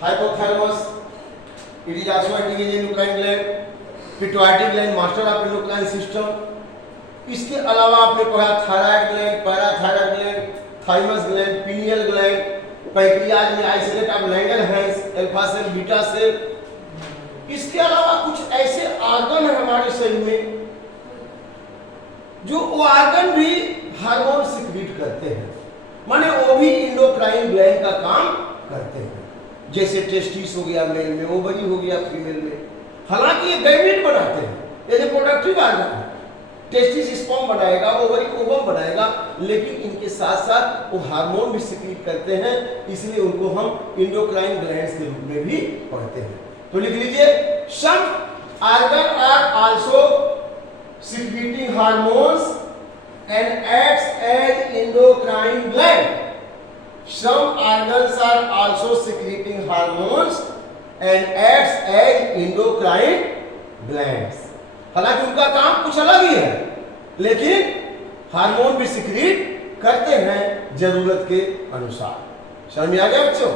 hypothalamus, it is also acting as endocrine gland, pituitary gland master of endocrine system. इसके अलावा आपने पढ़ा thyroid gland, parathyroid gland, thymus gland, pineal gland, pancreas में isolate of Langerhans, alpha cell, beta cell. इसके अलावा कुछ ऐसे organ है हमारे शरीर में जो वो ऑर्गन भी हार्मोन सिक्रीट करते हैं, माने वो भी एंडोक्राइन ग्लैंड का काम करते हैं। जैसे टेस्टिस हो गया मेल में, ओवरी हो गया फीमेल में। हालांकि ये गैमेट बनाते हैं, ये रिप्रोडक्टिव ऑर्गन है। टेस्टिस स्पर्म बनाएगा, ओवरी ओवम बनाएगा, लेकिन इनके साथ साथ वो हार्मोन भी सिक्रीट करते हैं, इसलिए उनको हम एंडोक्राइन ग्लैंड्स के रूप में भी पढ़ते हैं। तो लिख लीजिए, some organ are also secreting hormones and acts as endocrine gland. Some organs are also secreting hormones and acts as endocrine glands. हालांकि उनका काम कुछ अलग ही है, लेकिन हार्मोन भी सिक्रीट करते हैं जरूरत के अनुसार। समझ में आ गया बच्चों?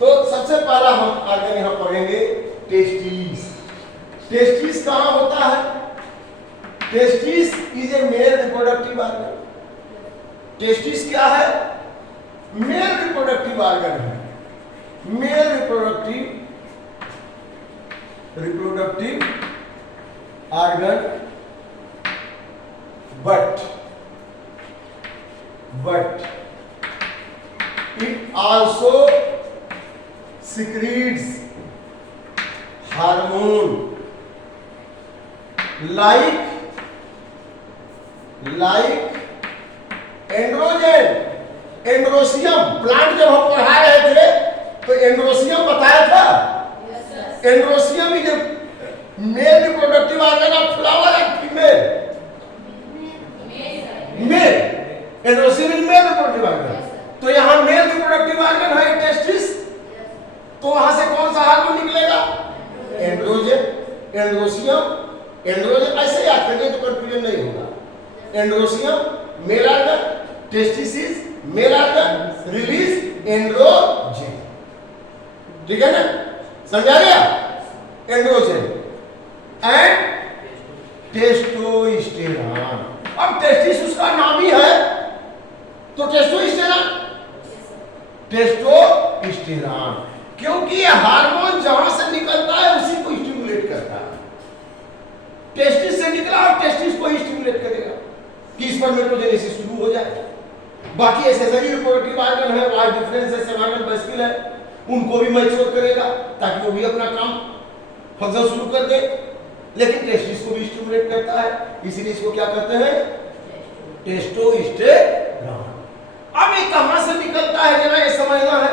तो सबसे पहला हम ऑर्गन यहाँ पढ़ेंगे टेस्टिस। टेस्टिस कहाँ होता है? Testis is a male reproductive organ. Testis क्या है? मेल रिप्रोडक्टिव ऑर्गन है। Male reproductive organ, but it also secretes hormone like androgen, androecium. Plant जब हम पढ़ा रहे थे तो एंड्रोसियम बताया था। Androecium is male reproductive organ of flower and female. Male, androecium is male reproductive organ. तो यहाँ मेल रिप्रोडक्टिव ऑर्गन है टेस्टिस, तो वहां से कौन सा हार्मोन निकलेगा? Androgen, androecium, androgen. ऐसे याद करिए तो कंफ्यूजन नहीं होगा। Androecium male organ, testis is male organ, release androgen. ठीक है ना? समझा गया? Androgen and testosterone. अब टेस्टिस उसका नाम ही है, तो टेस्टोस्टेरॉन, टेस्टोस्टेरॉन, क्योंकि ये हार्मोन जहां से निकलता है उसी को स्टिमुलेट करता है। टेस्टिस से निकला और टेस्टिस को स्टिमुलेट करेगा कि स्पर्मेटोजेनेसिस शुरू हो जाए। बाकी एसेसरी रिप्रोडक्टिव ऑर्गन है, वाइज डिफरेंस है, सेमाइनल वेसिकल है, उनको भी मैच्योर करेगा ताकि वो भी अपना काम फंक्शन शुरू कर दे। लेकिन टेस्टिस को भी स्टिमुलेट करता है, इसीलिए इसको क्या कहते हैं? टेस्टोस्टेरॉन। अब ये कहां से निकलता है जरा ये समझना है।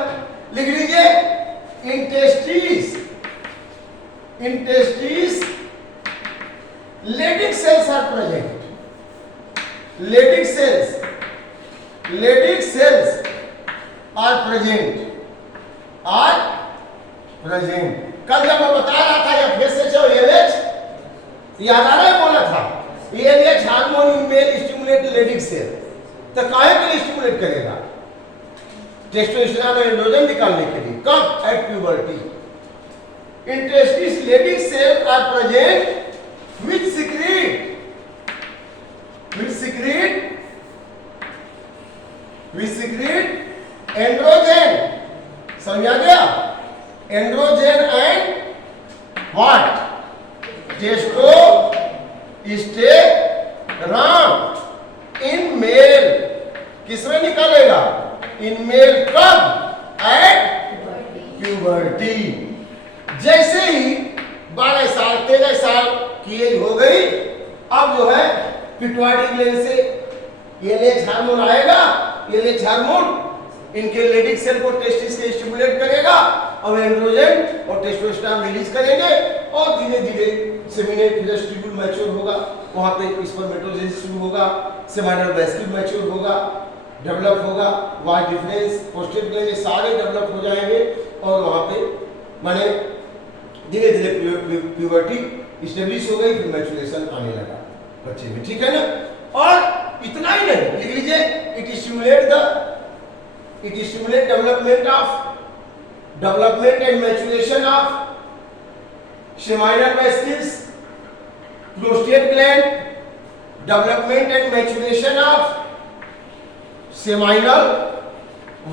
लिख लीजिए, in testis Leydig cells are present. Leydig cells are present. कल जब मैं बता रहा था या FSH और LH, याद आ रहा है? बोला था LH hormone in male stimulate Leydig cell. तो काहे के लिए स्टिमुलेट करेगा? टेस्टोस्टेरोन और एंड्रोजन निकालने के लिए। कब? At puberty. In testis Leydig cell are present which secrete androgen। समझा गया? Androgen and what? Testosterone in male. किसमें निकलेगा? In male. कब? At puberty. जैसे ही 12 साल 13 साल की एज हो गई, अब जो है पिट्यूटरी ग्लैंड से एलएच हार्मोन आएगा। एलएच हार्मोन इनके लेडिक सेल को टेस्टिस से स्टिमुलेट करेगा और एंड्रोजन और टेस्टोस्टेरोन रिलीज करेंगे और धीरे धीरे सेमिनेट फिलस्ट्यूल मैच्योर होगा, वहां पे स्पर्मेटोजेनेसिस शुरू होगा, सेमाइनल वेसिकल मैच्योर होगा, डेवलप होगा, वाइज डिफरेंस, पोस्टेट ग्लैंड, ये सारे डेवलप हो जाएंगे और वहां पे माने धीरे धीरे प्यूबर्टी स्टेब्लिश हो गई, फिर मैच्योरेशन आने लगा बच्चे में। ठीक है ना? और इतना ही नहीं, लिख लीजिए, it stimulate development of development and maturation of seminal vesicles, prostate gland, development and maturation of seminal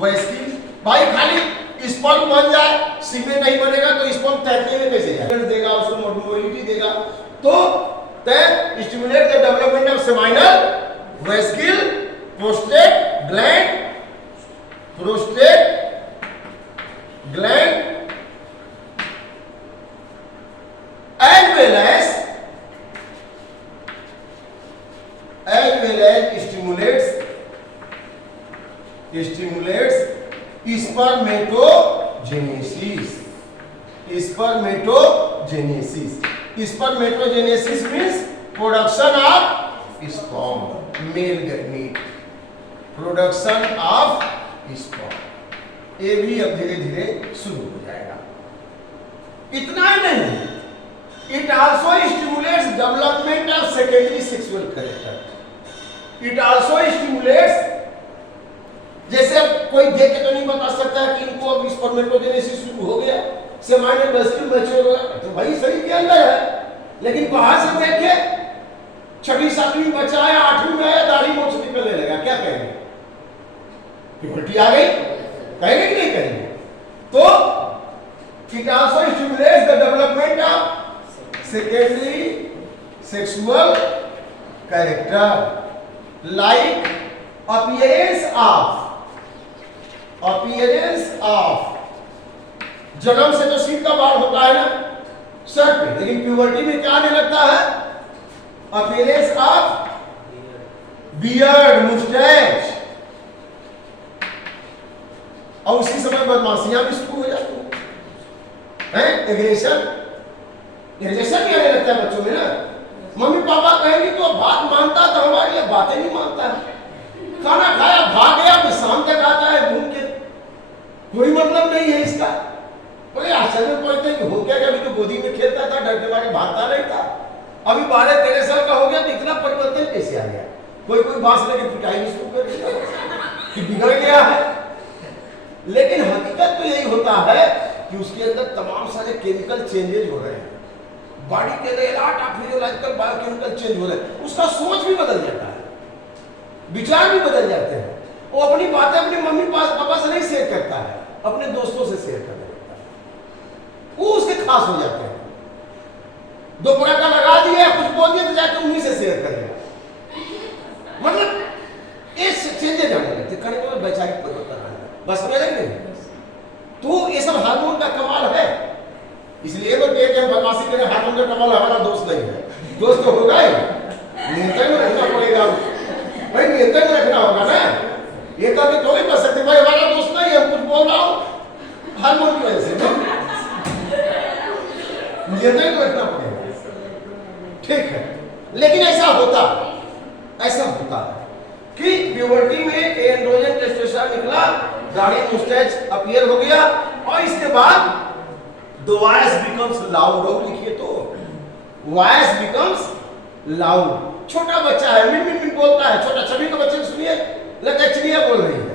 vesicles. भाई खाली स्पर्म बन जाए, सीमेंट नहीं बनेगा तो स्पर्म तैरते हुए कैसे जाएगा? देगा उसको मोबिलिटी देगा। तो stimulate the development of seminal vesicle, prostate gland, as well as stimulates spermatogenesis means production of sperm, male gamete, production of sperm। ये भी अब धीरे धीरे शुरू हो जाएगा। इतना ही नहीं, it also stimulates development of secondary sexual character. It also stimulates, जैसे अब कोई देख के तो नहीं बता सकता है कि इनको अब स्पर्मेटोजेनेसिस शुरू हो गया, सेमाइनल वेसिकल मैच्योर हो गया, तो भाई शरीर के अंदर है। लेकिन बाहर से देखे 6वीं 7वीं बच्चा है, 8वीं में आया, दाढ़ी मोछ निकलने लगा, क्या कहेंगे? प्यूबर्टी आ गई, कहेंगे कि नहीं कहेंगे? तो it also stimulates the development of secondary sexual character like appearance of जन्म से तो सिर का बाल होता है ना सर पे, लेकिन प्यूबर्टी में क्या आने लगता है? अपीयरेंस ऑफ बियर्ड, मुस्टैच, और उसी समय बदमाशियां भी शुरू हो जाती हैं। एग्रेशन भी आने लगता है बच्चों में ना। मम्मी पापा कहेंगे तो बात मानता, तो हमारी ये बातें नहीं मानता है। खाना खाया भाग गया, फिर शाम तक आता है घूम के, कोई मतलब नहीं है इसका। बोले आश्चर्य पड़ते हैं कि हो क्या, अभी तो गोदी में खेलता था, डर के मारे भागता नहीं था, अभी 12-13 साल का हो गया तो इतना परिवर्तन कैसे आ गया? कोई बांस लेके पिटाई शुरू कर दिया कि बिगड़ गया है। लेकिन हकीकत तो यही होता है कि उसके अंदर तमाम सारे केमिकल चेंजेज हो रहे हैं, बॉडी के अंदर फिजियोलॉजिकल बायोकेमिकल चेंज हो रहे हैं, उसका सोच भी बदल जाता है, विचार भी बदल जाते हैं। वो अपनी बातें अपने मम्मी पापा से नहीं शेयर करता है, अपने दोस्तों से शेयर करने लगता है, वो उसके खास हो जाते हैं। 2 पटाखा लगा दिया, कुछ बोल दिया तो जाके उन्हीं से शेयर करेगा। मतलब ये चेंजेज आने लगते, करने में वैचारिक परिवर्तन आने लगता, बस नहीं। तो ये सब हार्मोन का कमाल है। इसलिए तो कहते हैं बदमाशी करें, हार्मोन का कमाल हमारा दोस्त नहीं है। दोस्त तो होगा ही, नियंत्रण में रखना पड़ेगा भाई, नियंत्रण में रखना होगा ना। ये करके तो नहीं बच सकते भाई हमारा दोस्त नहीं है, कुछ बोल रहा हूँ हार्मोन की वजह से, नियंत्रण में रखना पड़ेगा। ठीक है, लेकिन ऐसा होता है कि प्यूबर्टी में एंड्रोजन टेस्टोस्टेरोन निकला, दाढ़ी मुस्टैच अपीयर हो गया, और इसके बाद the voice becomes loud। और लिखिए तो voice becomes loud। छोटा बच्चा है, मिन मिन मिन बोलता है, छोटा 6वीं के बच्चे सुनिए लगता है चिड़िया बोल रही है,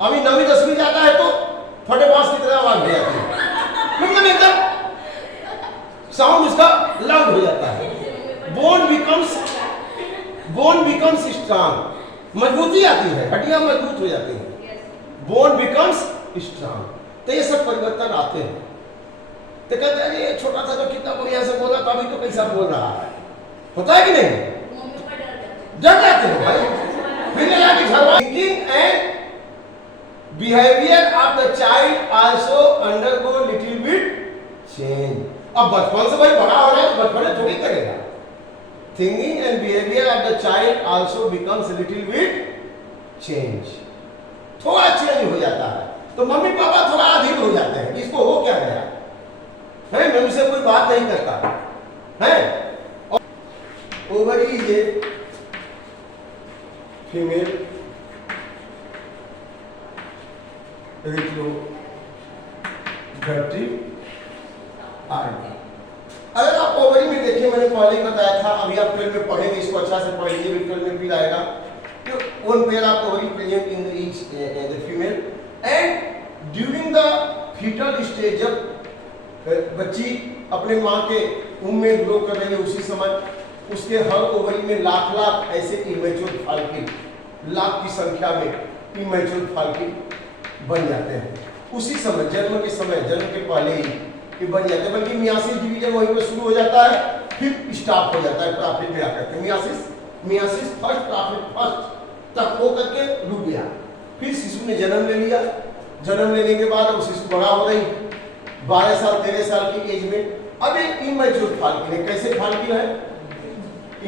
अभी 9वीं 10वीं जाता है तो फटे बांस की तरह आवाज दे आती है, मतलब एकदम साउंड उसका लाउड हो जाता है। बोन बिकम्स स्ट्रांग, मजबूती आती है, हड्डियां मजबूत हो जाती हैं, बोन बिकम्स स्ट्रांग। तो ये सब परिवर्तन आते हैं। तो कहते हैं ये छोटा था तो कितना बढ़िया से बोला, तो अभी तो कैसा बोल रहा है, होता है कि नहीं? डर जाते हैं भाई। Thinking and behavior of the child also undergo little bit change। अब बचपन से भाई बड़ा हो रहा है तो बचपन में थोड़ी करेगा। Thinking and behavior of the child also becomes little bit change। थोड़ा चेंज हो जाता है, तो मम्मी पापा थोड़ा अधीन हो जाते हैं, इसको हो क्या गया है, मैं उनसे कोई बात नहीं करता है। ओवरी ये फीमेल रिप्रोडक्टिव आर्गन। अगर आप ओवरी में देखिए, मैंने पहले ही बताया था, अभी आप फिल्म में पढ़ेंगे, इसको अच्छा से पढ़ लीजिए, फिल्म में भी आएगा। One pair of ovary present in each the female, and during the foetal stage, जब बच्ची अपने माँ के उम्र में ग्रो कर रही है उसी समय उसके हर ओवरी में लाख लाख ऐसे इमेच्योर फॉलिकल, लाख की संख्या में इमेच्योर फॉलिकल बन जाते हैं उसी समय, जन्म के समय, जन्म के पहले ही बन जाते हैं। बल्कि मियासिस डिवीजन वहीं पर शुरू हो जाता है, फिर स्टॉप हो जाता है प्राफिट में आकर के। मियासिस फर्स्ट, प्राफिट फर्स्ट तक हो करके रुक गया। फिर शिशु ने जन्म ले लिया, जन्म लेने के बाद अब शिशु बड़ा हो रही 12 साल 13 साल की एज में, अब एक इमेच्योर फॉलिकल है। कैसे फॉलिकल है?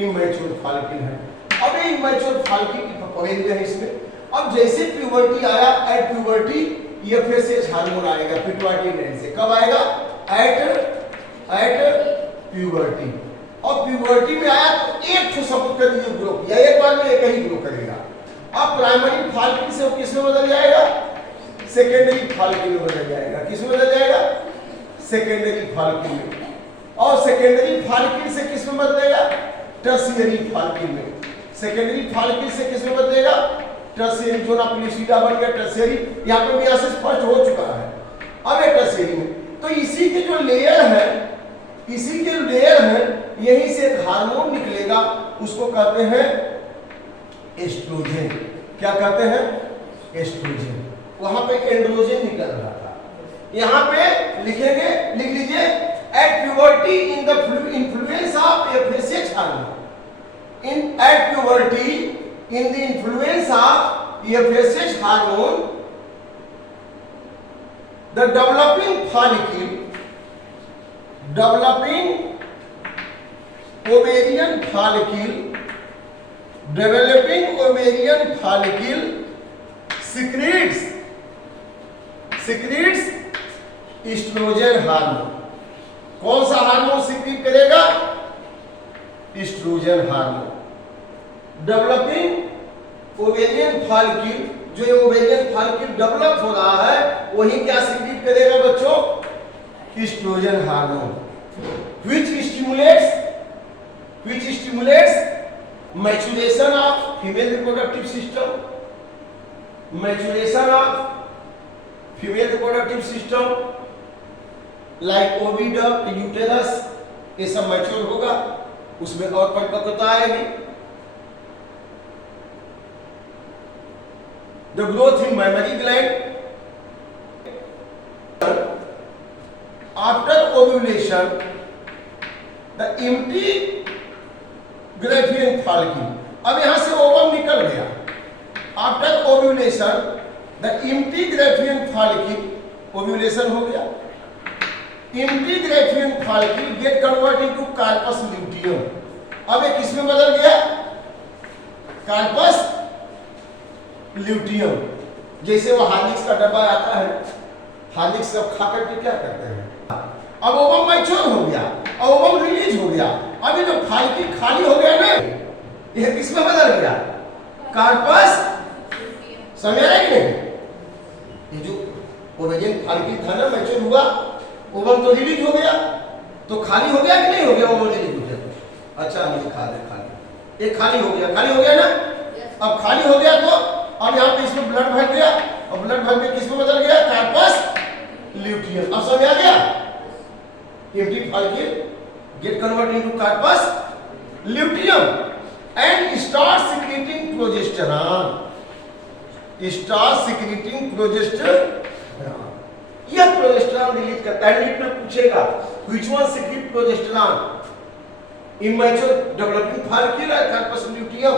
इमेच्योर फॉलिकल है। अब ये इमेच्योर फॉलिकल की पकड़े हुए हैं इसमें। अब जैसे प्यूबर्टी आया, एट प्यूबर्टी ये फिर से हार्मोन आएगा पिट्यूटरी ग्लैंड से। कब आएगा? At puberty. और प्यूबर्टी में आया तो एक ठो सपोर्ट कर दीजिए ग्रो किया, एक बार में एक ही ग्रो करेगा। अब प्राइमरी फॉलिकल से वो किस में बदल जाएगा? सेकेंडरी फॉलिकल में बदल जाएगा। किस में बदल जाएगा? सेकेंडरी फॉलिकल में। और सेकेंडरी फॉलिकल से किस में बदलेगा? टर्शियरी फॉलिकल में। सेकेंडरी फॉलिकल से किस में बदलेगा? टर्शियरी, जो ना प्लीसीडा बन गया टर्शियरी। यहाँ पे मियासिस फर्स्ट हो चुका है, अब एक टर्शियरी में। तो इसी के जो लेयर है, इसी के लेयर है, यहीं से एक हार्मोन निकलेगा, उसको कहते हैं एस्ट्रोजन। क्या कहते हैं? एस्ट्रोजन। वहां पे एंड्रोजन निकल रहा था, यहाँ पे लिखेंगे, लिख लीजिए eight puberty in the influence of FSH hormone. At puberty, in the influence of FSH hormone, the developing ovarian follicle secretes estrogen hormone. कौन सा हार्मोन सिक्रीट करेगा? Estrogen hormone. Developing ovarian follicle, जो ओवेरियन फॉलिकल डेवलप हो रहा है वही क्या secrete करेगा बच्चों? Estrogen hormone, which stimulates maturation of female reproductive system, like oviduct, uterus, ये सब मैच्योर होगा, उसमें और परिपक्वता आएगी। The growth in mammary gland after ovulation, the empty Graafian follicle, अब यहां से ओवम निकल गया। After ovulation, the empty Graafian follicle, ovulation हो गया, empty Graafian follicle get converted into carpus luteum। अब ये किस में बदल गया? Corpus luteum. जैसे वो हार्लिक्स का डब्बा आता है, हार्लिक्स सब खा करके क्या करते हैं? अब ओवम मैच्योर हो गया, ओवम रिलीज हो गया, अभी जो फॉलिकल खाली हो गया ना, ये किस में बदल गया? कार्पस। समझ रहे हैं कि नहीं? ये जो ओवेरियन फॉलिकल था ना, मैच्योर हुआ, ओवम तो रिलीज हो गया, तो खाली हो गया कि नहीं हो गया? ओवम रिलीज हो गया। अच्छा हम दिखा दे, खाली, एक खाली हो गया, खाली हो गया ना। अब खाली हो गया तो अब यहाँ पे इसमें ब्लड भर गया, और ब्लड भर के किस में बदल गया? Corpus luteum. अब समझ आ गया? empty follicle get converted into corpus luteum and start secreting progesterone। यह प्रोजेस्टेरॉन रिलीज करता है। नीट में पूछेगा which one secrete progesterone, immature developing follicle or corpus luteum?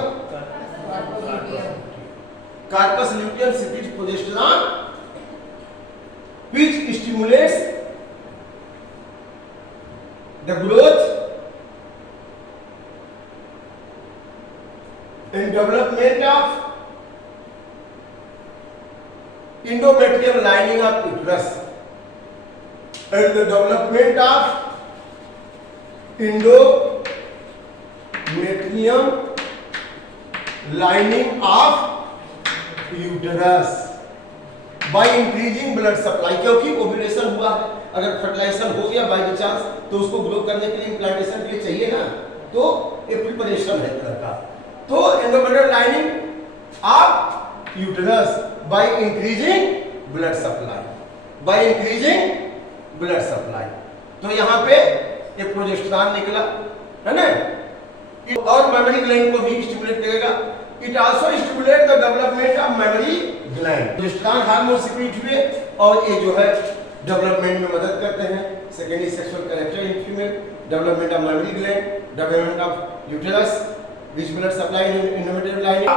Corpus luteum secretes progesterone which stimulates the growth and development of endometrium lining of uterus and the development of endometrium lining of uterus by increasing blood supply। क्योंकि ovulation हुआ है, अगर fertilisation हो गया by chance तो उसको grow करने के लिए, इम्प्लांटेशन के लिए चाहिए ना, तो ये प्रिपरेशन है तरह का। तो endometrial lining of uterus by increasing blood supply. By increasing blood supply. तो यहाँ पे एक प्रोजेस्टेरॉन निकला है ना, और मेमोरी ग्लैंड को भी स्टिमुलेट करेगा। It also stimulate the development of memory gland. Progesterone hormone secrete हुए और ये जो है डेवलपमेंट में मदद करते हैं। Secondary sexual character in female, development of memory gland, development of uterus, which blood supply innovative line,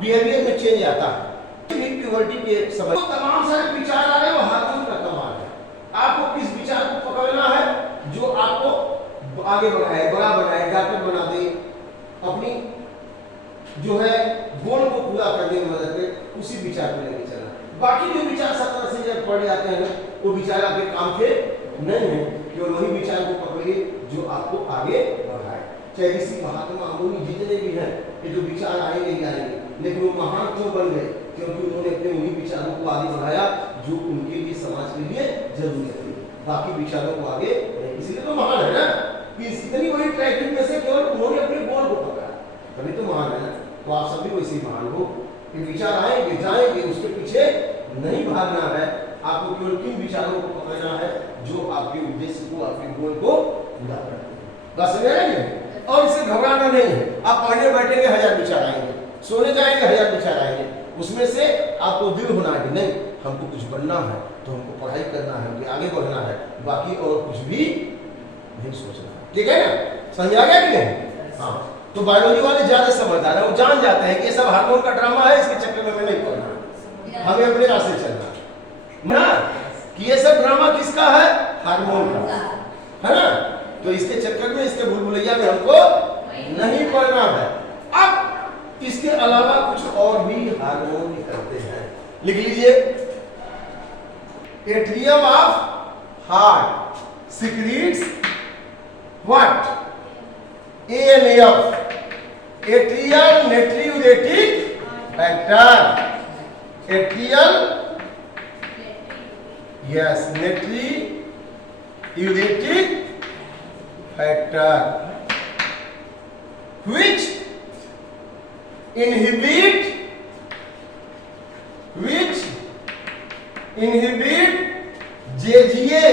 behaviour में चेंज आता है। प्यूबर्टी के समय तो तमाम सारे विचार आ रहे हैं, वो हार्मोन का कमाल है। आपको किस विचार को पकड़ना है जो आपको आगे बढ़ाए, बड़ा बनाए, डॉक्टर बना दे, अपनी जो है गोल को पूरा करने में मदद करे, उसी विचार को लेकर चलना। बाकी जो विचार 70 से जब पढ़ जाते हैं वो विचार आपके काम के नहीं है, केवल वही विचार को पकड़िए जो आपको आगे बढ़ाए। चाहे किसी महात्मा मुनि जितने भी हैं, ये जो विचार आएंगे ही आएंगे, लेकिन वो महान क्यों बन गए? क्योंकि उन्होंने अपने उन्हीं विचारों को आगे बढ़ाया जो उनके लिए, समाज के लिए जरूरी थी। बाकी विचारों को आगे, इसलिए तो महान है ना कि इतनी बड़ी ट्रैफिक में से केवल उन्होंने अपने गोल को पकड़ा, तभी तो महान है ना। तो आप सभी वैसे ही महान हो कि विचार आएंगे जाएंगे, उसके पीछे नहीं भागना है। आपको केवल किन विचारों को पकड़ना है जो आपके उद्देश्य को, आपके गोल को पूरा करते हैं, बस समझ रहे हैं। और इससे घबराना नहीं है। आप पढ़ने बैठेंगे 1000 विचार आएंगे, सोने जाएंगे 1000 विचार आएंगे, उसमें से आपको दृढ़ होना है कि नहीं हमको कुछ बनना है, तो हमको पढ़ाई करना है, हमको आगे बढ़ना है, बाकी और कुछ भी नहीं सोचना है। ठीक है ना, समझ आ गया कि नहीं? हाँ, तो बायोलॉजी वाले ज्यादा समझदार है, वो जान जाते हैं कि ये सब हार्मोन का ड्रामा है, इसके चक्कर में हमें नहीं पड़ना, हमें अपने रास्ते चलना ना, कि ये सब ड्रामा किसका है? हार्मोन का है ना। तो इसके चक्कर में, इसके भूलभुलैया में हमको नहीं पड़ना है। अब इसके अलावा कुछ और भी हार्मोन निकलते हैं, लिख लीजिए। Atrium of heart secretes what? ANF, atrial natriuretic factor. Atrial, yes, natriuretic factor which inhibit JGA,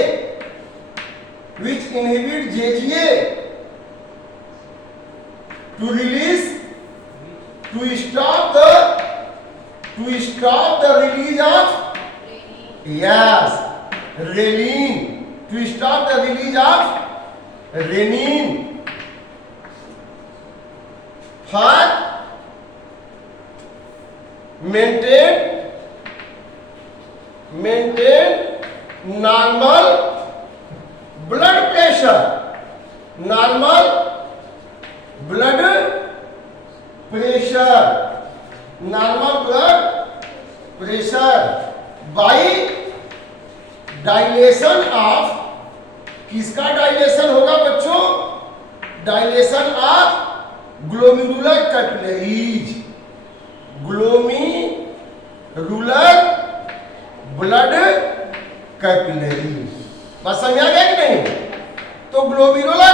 which inhibit JGA to release, to stop the release of, yes, renin, to stop the release of renin for maintain normal blood pressure, normal blood pressure, normal blood pressure by dilation of, किसका dilation होगा बच्चों? Dilation of glomerular capillaries, glomerular blood capillaries. बस समझ आ गया कि नहीं? तो glomerular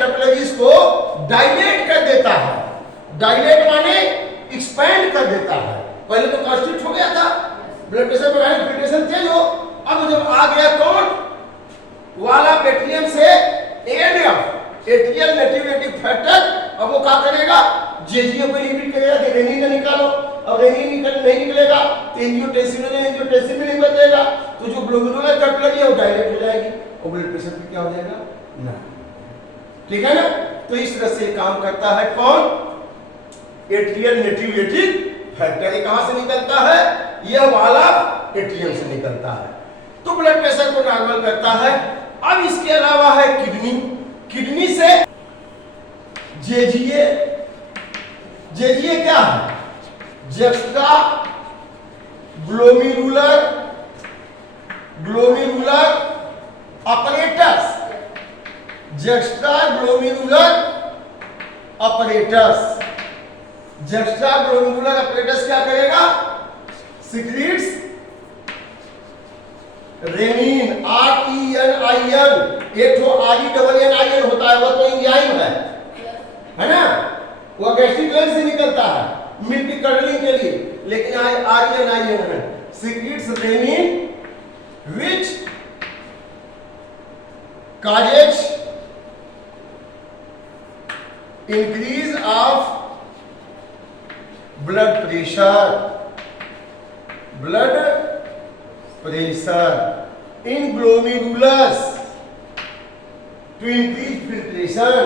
capillaries को डायलेट कर देता है। डायलेट माने एक्सपैंड कर देता है। पहले तो कंस्ट्रिक्ट हो गया था, ब्लड प्रेशर बढ़ाने, फिल्ट्रेशन तेज हो। अब जब आ गया कौन वाला पेट्रियम से ANF, एट्रियल नाइट्रियूरेटिक फैक्टर, अब वो क्या करेगा? JGA को इनहिबिट करेगा कि रेनिन निकालो। अब रेनिन नहीं निकलेगा तो एंजियोटेंसिन में नहीं बचेगा, तो जो ग्लोमेरुलर कैपिलरी है वो डायलेट हो जाएगी और ब्लड प्रेशर भी क्या हो जाएगा ना। ठीक है ना? तो इस तरह से काम करता है कौन? Atrial natriuretic factor. ये कहां से निकलता है? यह वाला एट्रियम से निकलता है, तो ब्लड प्रेशर को नॉर्मल करता है। अब इसके अलावा है किडनी, किडनी से JGA, JGA क्या है? Juxta glomerular apparatus, juxta glomerular apparatus. Juxta glomerular apparatus क्या करेगा? सीक्रेट्स रेनिन, RENIN, एक तो RENNIN होता है, वो तो एंजाइम है ना, वो गैस्ट्रिक ग्लैंड से निकलता है मिल्क कडलिंग के लिए, लेकिन RENIN है। Secretes renin which causes increase of blood pressure in glomerulus to increase filtration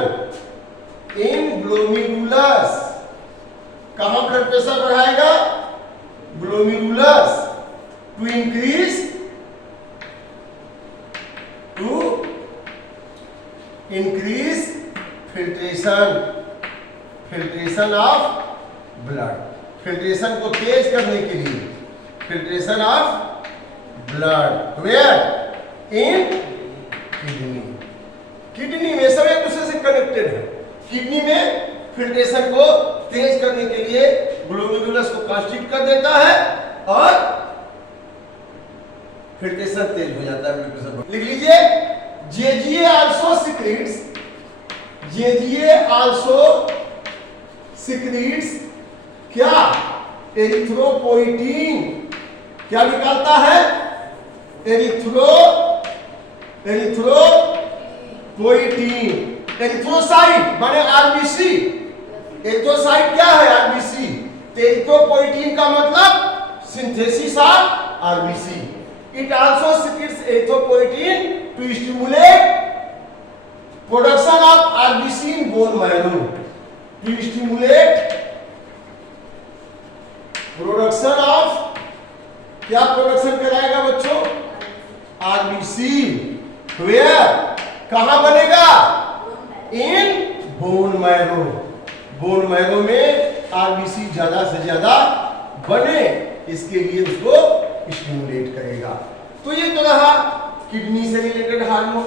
in glomerulus. कहां ब्लड प्रेशर बढ़ाएगा? Glomerulus to increase filtration of blood, filtration को तेज करने के लिए, filtration of blood where in kidney, kidney में सब एक दूसरे से कनेक्टेड है। किडनी में फिल्ट्रेशन को तेज करने के लिए ग्लोमेरुलस को कंस्ट्रिक्ट कर देता है और फिल्ट्रेशन तेज हो जाता है। लिख लीजिए JGA also secretes क्या? एरिथ्रोपोइटीन। क्या निकालता है? एरिथ्रोपोइटीन। एरिथ्रोसाइट माने आरबीसी। एरिथ्रोसाइट क्या है? आरबीसी। एरिथ्रोपोइटीन का मतलब synthesis of RBC. It also secretes erythropoietin to stimulate production of RBC in bone marrow. To stimulate production of क्या प्रोडक्शन कराएगा बच्चों? RBC. Where? कहां बनेगा? In bone marrow. bone marrow में RBC ज्यादा से ज्यादा बने, इसके लिए उसको स्टिमुलेट करेगा। तो ये तो रहा किडनी से रिलेटेड हार्मोन।